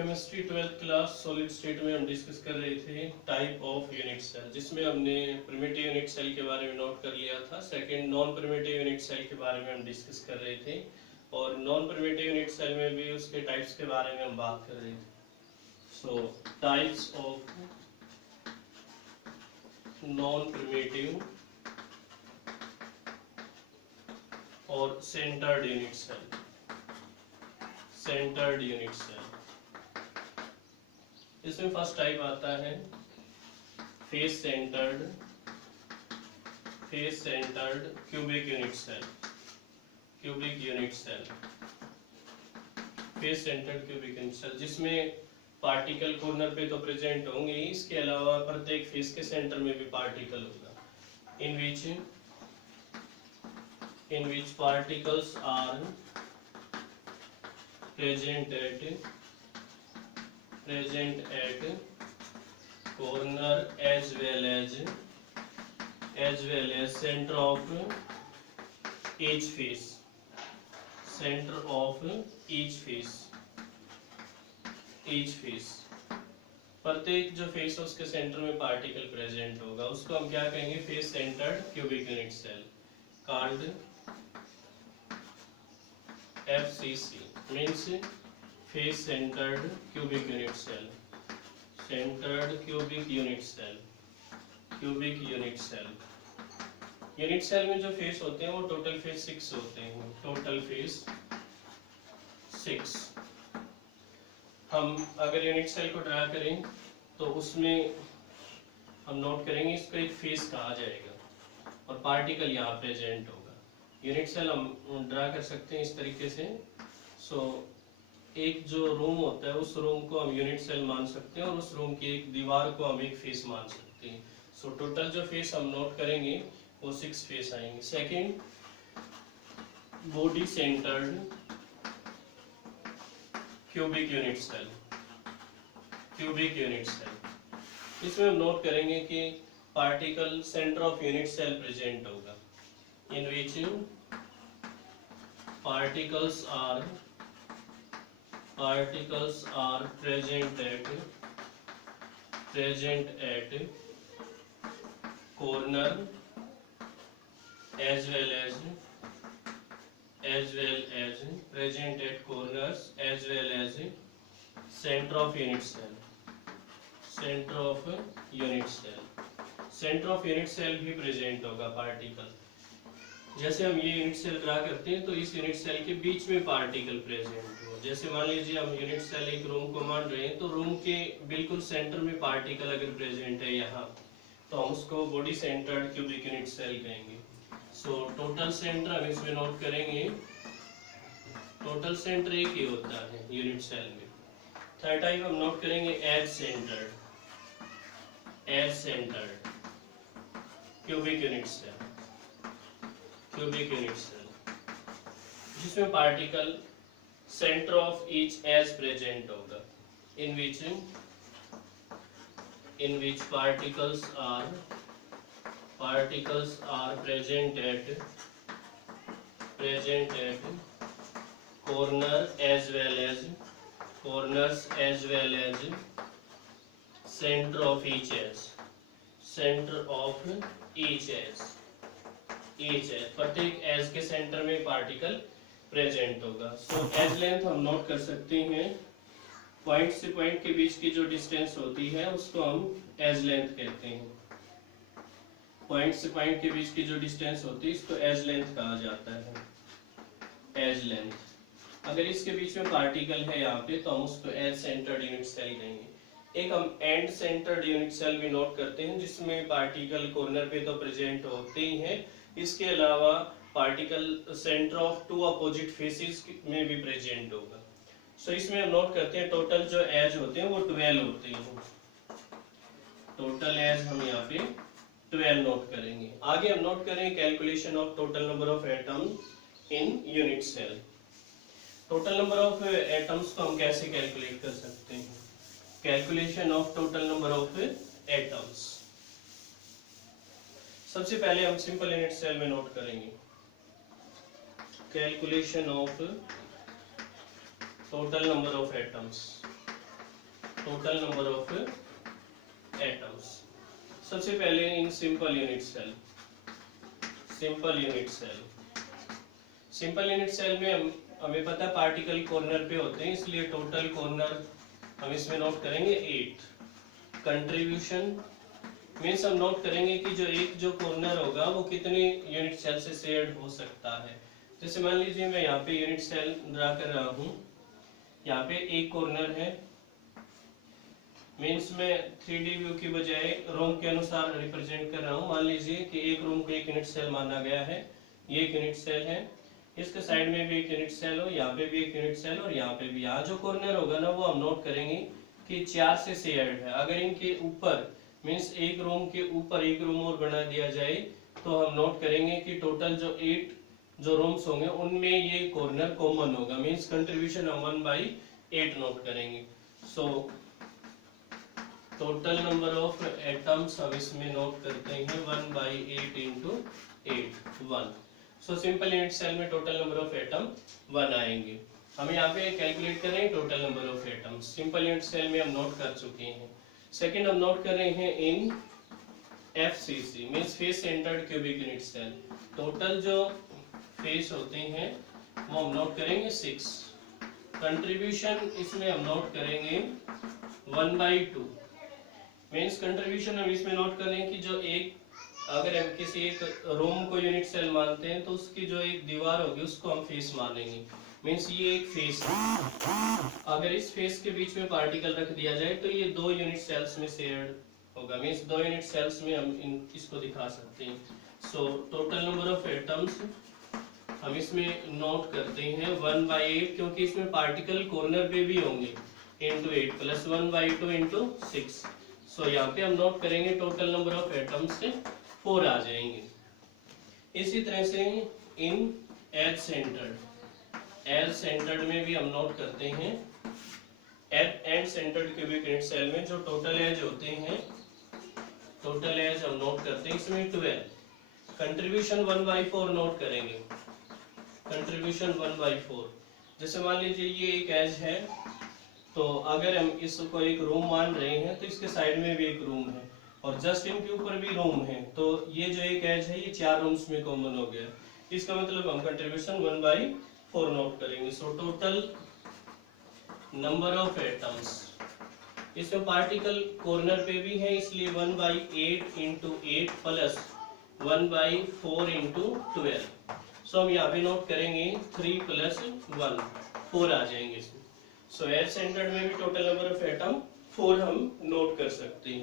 Chemistry 12th class solid state में हम discuss कर रहे थे टाइप ऑफ यूनिट सेल, जिसमें हमने प्रिमिटिव यूनिट सेल के बारे में नोट कर लिया था। Second, non primitive unit cell के बारे में हम डिस्कस कर रहे थे, और नॉन प्रिमिटिव यूनिट सेल में भी उसके टाइप्स के बारे में हम बात कर रहे थे। So types of non primitive और centered unit cell. Centered unit cell, इसमें फर्स्ट टाइप आता है face centred cubic unit cell. Cubic unit cell, face centred cubic unit cell, जिसमें पार्टिकल कॉर्नर पे तो प्रेजेंट होंगे ही, इसके अलावा प्रत्येक फेस के सेंटर में भी पार्टिकल होगा। In which particles are present at corner as well as center of each face, प्रत्येक जो फेस है उसके सेंटर में पार्टिकल प्रेजेंट होगा, उसको हम क्या कहेंगे? Face centred cubic unit cell, called FCC, means face centered cubic unit cell, centered cubic unit cell, cubic unit cell। Unit cell में जो फेस होते हैं वो टोटल फेस 6 होते हैं, टोटल फेस 6। हम अगर यूनिट सेल को ड्रा करें तो उसमें हम नोट करेंगे इसको एक फेस कहा जाएगा और पार्टिकल यहाँ प्रेजेंट होगा। यूनिट सेल हम ड्रा कर सकते हैं इस तरीके से। सो एक जो रूम होता है उस रूम को हम यूनिट सेल मान सकते हैं और उस रूम की एक दीवार को हम एक फेस मान सकते हैं। सो टोटल जो फेस हम नोट करेंगे वो 6 फेस आएंगे। Second, body centred cubic unit cell, cubic unit cell, इसमें हम नोट करेंगे कि particle centre of unit cell present होगा, in which particles are present at corner as well as present at corners as well as center of unit cell, center of unit cell, center of unit cell भी present होगा particle. जैसे हम ये unit cell draw करते हैं तो इस unit cell के बीच में पार्टिकल प्रेजेंट हो। जैसे मान लीजिए हम यूनिट सेल एक रूम को मान रहे हैं, तो रूम के बिल्कुल सेंटर में पार्टिकल अगर प्रेजेंट है यहाँ, तो हम उसको body centred cubic unit cell कहेंगे। सो टोटल सेंटर हम इसमें नोट करेंगे, टोटल सेंटर एक ही होता है यूनिट सेल में। थर्ड टाइप हम नोट करेंगे edge centered cubic unit cell, cubic unit cell, जिसमें particle centre of each edge present होगा, in which particles are present at corners as well as center of each edge, प्रत्येक as के centre में particle present होगा। So as length हम note कर सकते हैं, पॉइंट से पॉइंट के बीच की जो डिस्टेंस होती है उसको हम एज लेंथ कहते हैं। पॉइंट से पॉइंट के बीच की जो डिस्टेंस होती है इसको एज लेंथ कहा जाता है, एज लेंथ। अगर इसके बीच में पार्टिकल है यहाँ पे तो हम उसको एज सेंटर्ड यूनिट सेल कहेंगे। एक हम एंड सेंटर्ड यूनिट सेल भी नोट करते हैं, जिसमें पार्टिकल कॉर्नर पे तो प्रेजेंट होते ही हैं, इसके अलावा particle centre of two opposite faces में भी प्रेजेंट होगा। सो इसमें हम नोट करते हैं टोटल जो एज होते हैं वो 12 होते हैं। टोटल एज हम यहाँ पे 12 नोट करेंगे। आगे हम नोट करेंगे calculation of total number of atom in unit cell. Total number of atoms को हम कैसे कैलकुलेट कर सकते हैं? Calculation of total number of atoms, सबसे पहले हम सिंपल यूनिट सेल में नोट करेंगे calculation of total number of atoms. Total number of atoms. सबसे पहले in simple unit cell, simple unit cell, simple unit cell में हमें पता है पार्टिकल कॉर्नर पे होते हैं, इसलिए टोटल कॉर्नर हम इसमें नोट करेंगे 8। कंट्रीब्यूशन मीन्स हम नोट करेंगे कि जो कॉर्नर होगा वो कितने यूनिट सेल से शेयर्ड हो सकता है। जैसे मान लीजिए मैं यहाँ पे यूनिट सेल ड्रा कर रहा हूँ, यहाँ पे एक कॉर्नर है, मीन्स मैं 3D व्यू की बजाय रोम के अनुसार रिप्रेजेंट कर रहा हूँ। मान लीजिए कि एक रोम को एक यूनिट सेल माना गया है, ये एक यूनिट सेल है, इसके साइड में भी एक यूनिट सेल हो, यहाँ पे भी एक यूनिट सेल और यहाँ पे भी। यहाँ जो कॉर्नर होगा ना वो हम नोट करेंगे कि 4 से शेयर्ड है। अगर इनके ऊपर मीन्स एक रूम के ऊपर एक रूम और बना दिया जाए तो हम नोट करेंगे कि टोटल जो 8 जो रूम्स होंगे उनमें ये कॉर्नर कॉमन होगा, मीन्स कंट्रीब्यूशन हम 1/8 नोट करेंगे। So total number of atoms हम इसमें नोट करते हैं 1/8 into 8 1। So simple unit cell में टोटल नंबर ऑफ एटम 1 आएंगे। हम यहाँ पे कैलकुलेट कर रहे हैं total number of atoms, simple unit cell में हम नोट कर चुके हैं। सेकंड हम नोट कर रहे हैं in FCC means face centred cubic unit cell. Total जो फेस होते हैं वो हम नोट करेंगे 6। कंट्रीब्यूशन इसमें हम नोट करेंगे 1/2 मींस कंट्रीब्यूशन हम इसमें नोट कर रहे हैं कि जो एक अगर हम किसी एक रूम को यूनिट सेल मानते हैं तो उसकी जो एक दीवार होगी उसको हम फेस मानेंगे, मींस ये एक फेस है। अगर इस फेस के बीच में पार्टिकल रख दिया जाए तो ये 2 यूनिट सेल्स में शेयर्ड होगा, मींस 2 यूनिट सेल्स में हम इसको दिखा सकते हैं। So total number of atoms हम इसमें नोट करते हैं 1/8 क्योंकि इसमें पार्टिकल कॉर्नर पे भी होंगे इंटू 8 प्लस 1/2 इंटू 6। सो यहाँ पे हम नोट करेंगे टोटल नंबर ऑफ एटम्स से 4 आ जाएंगे। इसी तरह से इन एज सेंटर्ड में भी हम नोट करते हैं and centred cubic unit cell में जो टोटल एज होते हैं, टोटल एज हम नोट करते हैं इसमें 12। कंट्रीब्यूशन 1/4 नोट करेंगे, कंट्रीब्यूशन 1/4। जैसे मान लीजिए ये एक एज है तो अगर हम इसको एक रूम मान रहे हैं तो इसके साइड में भी एक रूम है और जस्ट इनके ऊपर भी रूम है, तो ये जो एक एज है ये 4 रूम्स में कॉमन हो गया। इसका मतलब हम कंट्रीब्यूशन 1/4 नोट करेंगे। So total number of atoms, इसमें पार्टिकल कॉर्नर पे भी है इसलिए 1/8 इंटू 8 प्लस 1/4 इंटू 12। सो हम यहाँ पे नोट करेंगे 3 + 1 4 आ जाएंगे इसमें। सो एज सेंटर्ड में भी टोटल नंबर ऑफ एटम 4 हम नोट कर सकते हैं।